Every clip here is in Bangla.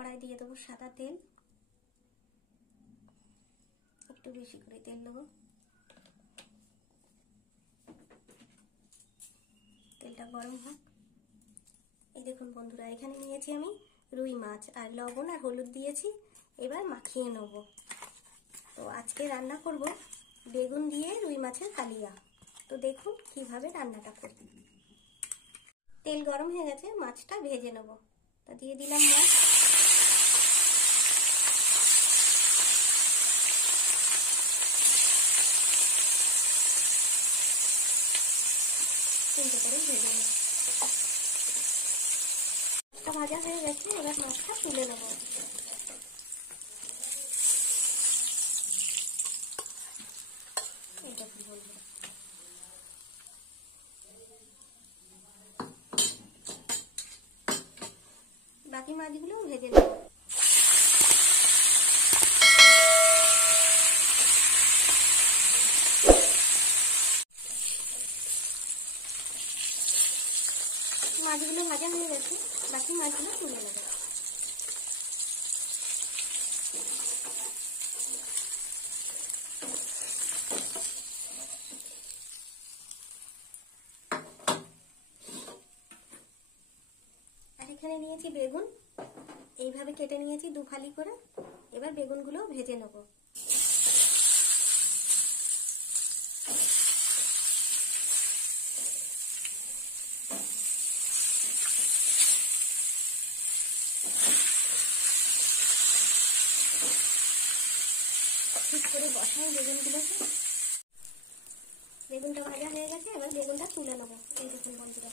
কড়াই দিয়ে দেবো সাদা তেল, একটু বেশি করে তেল দেবো। তেলটা গরম হোক। এই দেখুন বন্ধুরা, এখানে নিয়েছি আমি রুই মাছ, আর লবণ আর হলুদ দিয়েছি। এবার মাখিয়ে নেব। তো আজকে রান্না করব বেগুন দিয়ে রুই মাছের কালিয়া। তো দেখুন কিভাবে রান্নাটা করব। তেল গরম হয়ে গেছে, মাছটা ভেজে নেব। তা দিয়ে দিলাম মাছ। তিনটে করে ভেজে নেব। মাছটা ভাজা হয়ে গেছে, এবার মাছটা তুলে নেব। এটা কি বলবো, বাকি মাছগুলো ভেজে নেব। মাছগুলো ভাজা হয়ে গেছে, বাকি মাছগুলো তুলে নেব। আর এখানে নিয়েছি বেগুন, এইভাবে কেটে নিয়েছি দু ফালি করে। এবার বেগুনগুলো ভেজে নেব। ঠিক করে বসাই বেগুনগুলোকে। বেগুনটা ভাজা হয়ে গেছে, এবার বেগুনটা তুলে নেবো। এই দেখুন বন্ধুরা,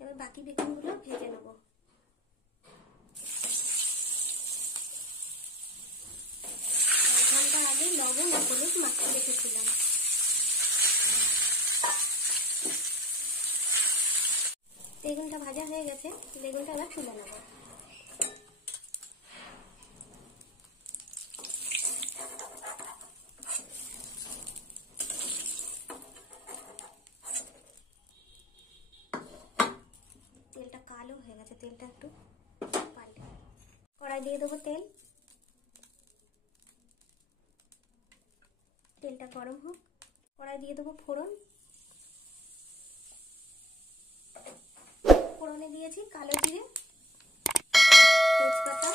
এবার বাকি বেগুনগুলো ভেজে নেব। আগে লবণ আর হলুদ মাখিয়ে রেখেছিলাম। বেগুনটা ভাজা হয়ে গেছে, বেগুনটা এবার তুলে নেব। তেলটা কালো হয়ে গেছে, তেলটা একটু পাল্টে কড়াই দিয়ে দেবো তেল। তেলটা গরম হোক। কড়াই দিয়ে দেবো ফোড়ন। ফোড়নে দিয়েছি কালো জিরে, তেজপাতা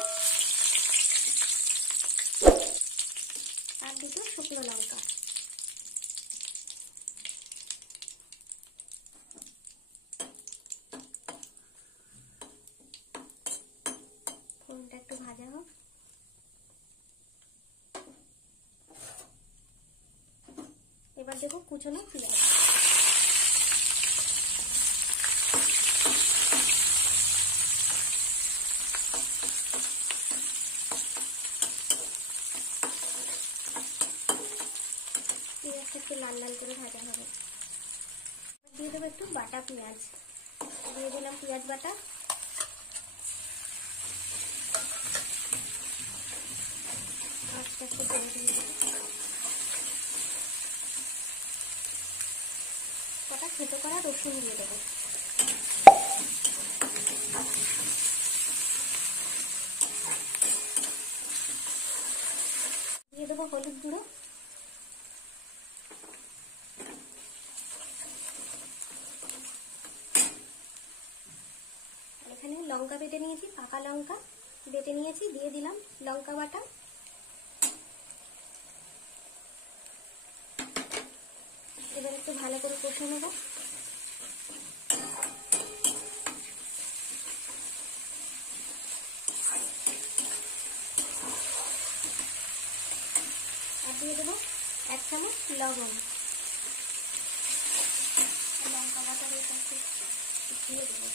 আর দুটো শুকনো লঙ্কা। ফোড়নটা একটু ভাজা হোক। এবার দেবো কুচনো পেঁয়াজ। পেঁয়াজটা একটু লাল লাল করে ভাজা হবে। দিয়ে দেবো একটু বাটা পেঁয়াজ। দিয়ে দিলাম পেঁয়াজ বাটা। আস্তে আস্তে করে দিয়ে দেবো। কটা থেতো করা রসুন দিয়ে দেবো। দিয়ে দেবো হলুদ গুঁড়ো। এখানে লঙ্কা বেটে নিয়েছি, পাকা লঙ্কা বেটে নিয়েছি, দিয়ে দিলাম লঙ্কা বাটা। এবার একটু ভালো করে কষে নেব। আর দিয়ে দেবো 1 চামচ লবণ। লঙ্কা বাটা দিয়ে দেবো।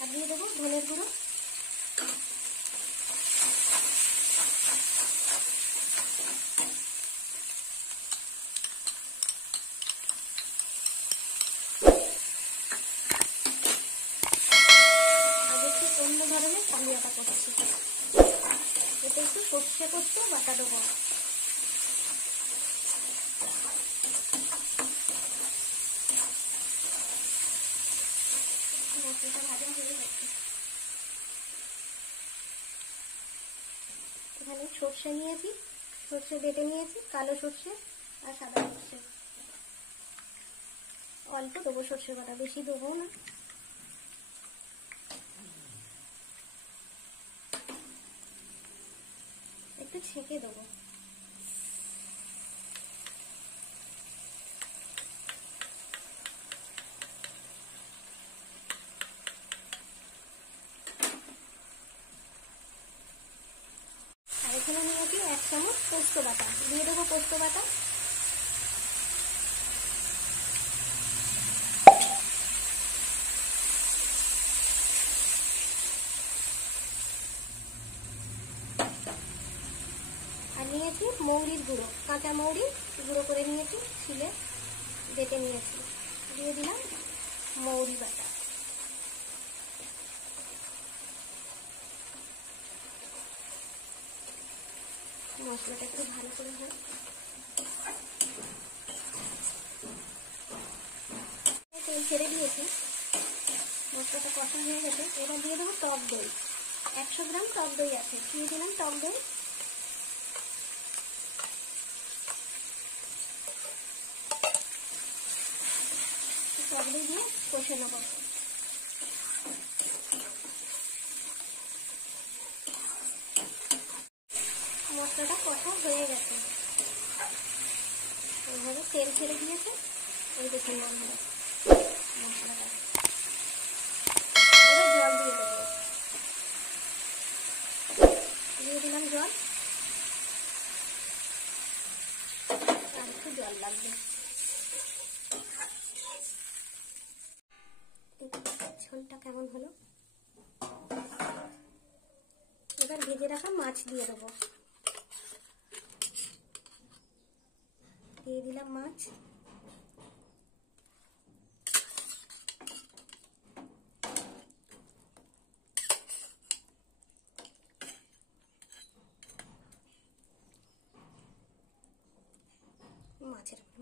আর দিয়ে দেবো ধনের গুঁড়ো। কালিয়াটা করছি। এতে একটু সর্ষে বাটা দেবো। মশলাটা ভাজা হয়ে গেছে। এখানে সর্ষে নিয়েছি, সর্ষে বেটে নিয়েছি, কালো সর্ষে আর সাদা সর্ষে। অল্প দেবো সর্ষে বাটা, বেশি দেবো না। একটু ছেঁকে দেবো। আর এখানে নিয়েছি 1 চামচ পোস্ত বাটা, দিয়ে দেবো পোস্ত বাটা। আর নিয়েছি মৌরির গুঁড়ো, কাঁচা মৌরি গুঁড়ো করে নিয়েছি, শিলে বেটে নিয়েছি। দিয়ে দিলাম মৌরি বাটা। মশলাটা একটু ভালো করে হয়। তেল ছেড়ে দিয়েছি, মশলাটা কষা হয়ে গেছে। এবার দিয়ে দেবো টক দই। 100 গ্রাম টক দই আছে, দিয়ে দিলাম টক দই। টক দই দিয়ে কষে নেব। মশলাটা কষা হয়ে গেছে, এইভাবে তেল ছেড়ে দিয়েছে। এই দেখুন বন্ধুরা মশলাটা। এবার জল দিয়ে দেবো, দিয়ে দিলাম জল। আর একটু জল লাগবে। ঝোলটা কেমন হলো। এবার ভেজে রাখা মাছ দিয়ে দেবো। দিয়ে দিলাম মাছ।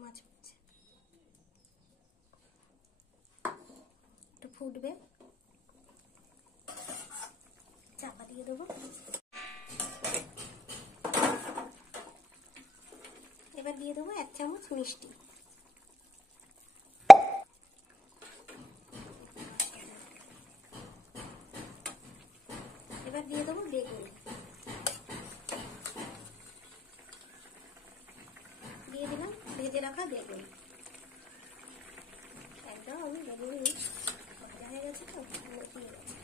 মাছ একটু ফুটবে, চাপা দিয়ে দেবো। এবার দিয়ে দেবো 1 চামচ মিষ্টি। এবার দিয়ে দেবো বেগুন। দিয়ে দিলাম ভেজে রাখা বেগুন। একদম আমি বেগুন ভাজা হয়ে গেছে তো, লতিয়ে গেছে।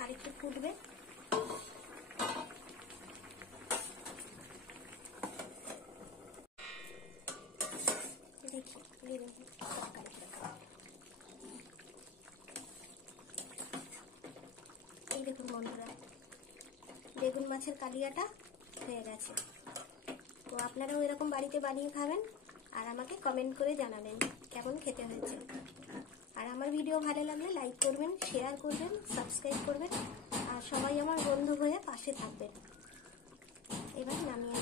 আর একটু ফুটবে। এই দেখুন বন্ধুরা, বেগুন মাছের কালিয়াটা হয়ে গেছে। তো আপনারাও এরকম বাড়িতে বানিয়ে খাবেন আর আমাকে কমেন্ট করে জানাবেন কেমন খেতে হয়েছে। আর আমার ভিডিও ভালো লাগলে লাইক করবেন, শেয়ার করবেন, সাবস্ক্রাইব করবেন আর সবাই আমার বন্ধু হয়ে পাশে থাকবেন। এবার নামিয়ে